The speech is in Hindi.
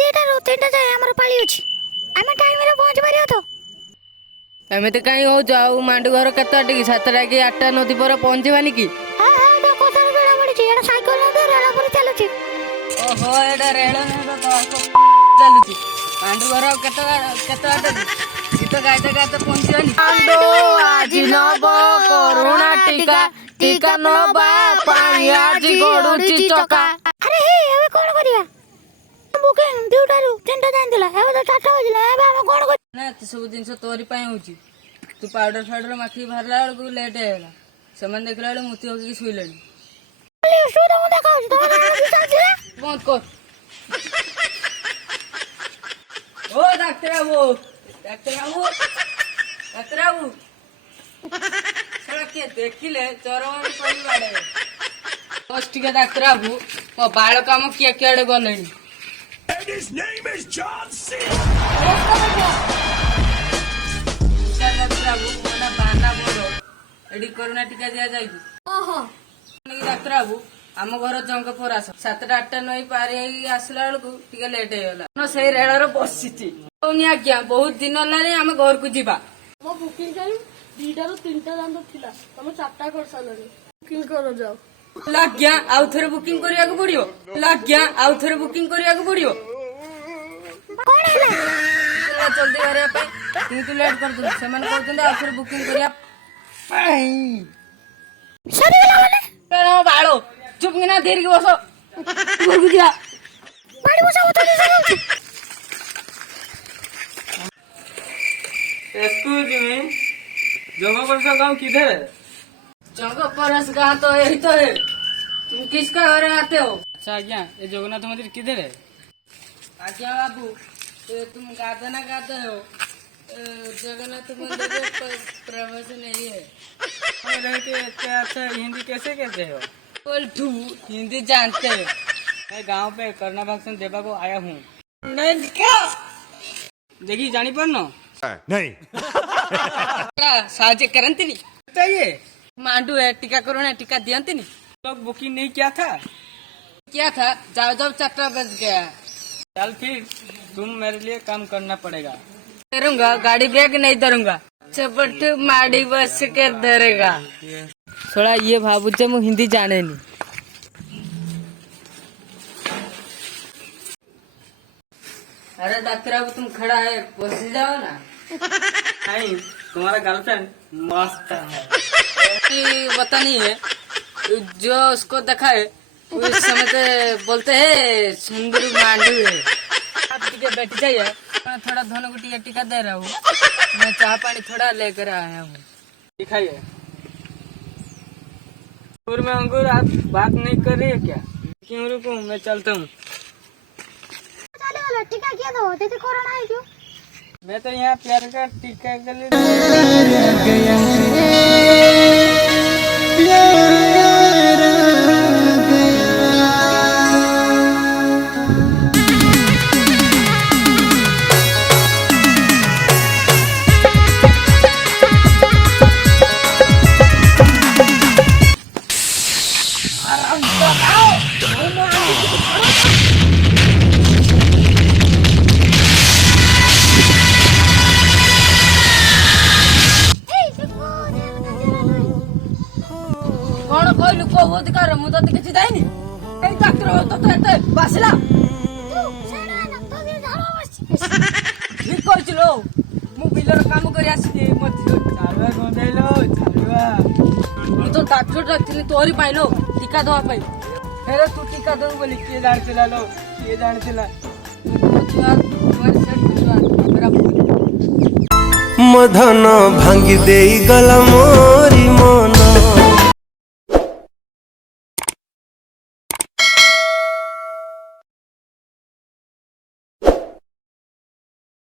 देटा रो तीनटा जाय हमर पाली अछि आमे टाइम रे पहुंच परियो तो एमे तो कहीं हो जाऊ मांडू घर केता टिकी 7टा कि 8टा नदी पर पहुंचीबानी की हां हां तो कोसर बेड़ा पड़ी छी एटा साइकिल न रेला पर चलु छी ओहो एटा रेल न तो चलु छी मांडू घर केता गीत गाइते गाइते पहुंचीबानी मांडू आजी नब करुणा टीका टीका नबा पानी आजी गडुची चका अरे हे एबे कोन करिया बुकिंग ड्यूटारू तीनटा जाइंदिला एबे तो 4टा होजिला एबे हम कोन कर ना तो सब दिन तोरी पाई होची तू पाउडर फाउडर माखी भरला बेलू लेट हेला सेमान देखला बेलू मुती होगी सुइलेनी अरे सुदा मु देखाउ तो विचार बंद कर ओ डॉक्टर बाबू सड़ा के देखिले चरवा में पड़ी बाड़े बस ठीक है डॉक्टर बाबू ओ बाळ काम किए केड़े गलेनी And his name is John C. Doctor बाबू मना बाना बोलो एडी कोरोना टीका दिया जाइबी ओहो डॉक्टर बाबू आम घर जंग पर आस 7टा 8टा नई पार आसला बेलू टिके लेट हो से रेल बसी आज्ञा बहुत दिन है आम घर को जीवा मो बुकिंग टाइम 2टा ରୁ 3ଟା जान थिला तमे 4टा कर सालनी बुकिंग करो जाओ लाग्या आउ थरे बुकिंग करिया को पड़ियो लाग्या आउ थरे बुकिंग करिया को पड़ियो कोन हैला जल्दी करे पे तू लेट कर दे सेमान कहते आउ थरे बुकिंग करिया सरी गेला माने पेरो बाळो चुप ना धीरे के बसो घर को जा बाड़ी बसा उतरी जाऊ एक्सक्यूज मी जगह गांव किधर है? जगह परस गाँव तो यही तो है तुम किसका घर आते हो अच्छा आज्ञा ये जगन्नाथ मंदिर किधर है? आज्ञा बाबू तुम गाते ना गाते हो जगन्नाथ मंदिर प्रवचन नहीं है और रह के इतना अच्छा हिंदी कैसे कहते हो? पलटू हिंदी जानते हो मैं गांव पे करना भाषण देवा को आया हूँ नहीं क्या देखी जानी पर न नहीं साहाଯ୍य करती नहीं चाहिए मांडू है टीकाकरण है टीका दियंती नहीं लोग बुकिंग नहीं किया था क्या था जाओ जाओ 4टा बज गया चल फिर तुम मेरे लिए काम करना पड़ेगा करूंगा गाड़ी ब्रेक नहीं धरूंगा चपट माड़ी बस के धरेगा थोड़ा ये भाबू जब हिंदी जाने नहीं अरे डॉक्टर बाबू तुम खड़ा है बस जाओ ना नहीं तुम्हारा गर्लफ्रेंड मस्त है पता नहीं है जो उसको देखा है उस समय तो बोलते हैं सुंदर मांडू है आप टिके बैठ जाइए मैं थोड़ा दोनों को टीका दे रहा हूँ मैं चाय पानी थोड़ा लेकर आया हूँ दिखाइए अंगूर में अंगूर आप बात नहीं कर रही है क्या? क्यों रुकूं मैं चलता हूँ चले वाला टीका किया दो तेते कोरोना है क्यों मैं तो यहाँ प्यार का टीका के लिए कौन कहलु को अधिकार मु तो किसी दाइनी ए डॉक्टर तो एते बासला तू सेना न तो दे जानो बस ठीक कहलो मु बिलर काम करी आसी मत चालुआ गोंदेलो चालुआ मु तो डॉक्टर रखली तोरी पाइलो टीका दवा पाई हेरे तू टीका दो बोली किए जानथिला लो किए जानथिला तुम्हारे सेट मेरा मधन भांगी देई गला मो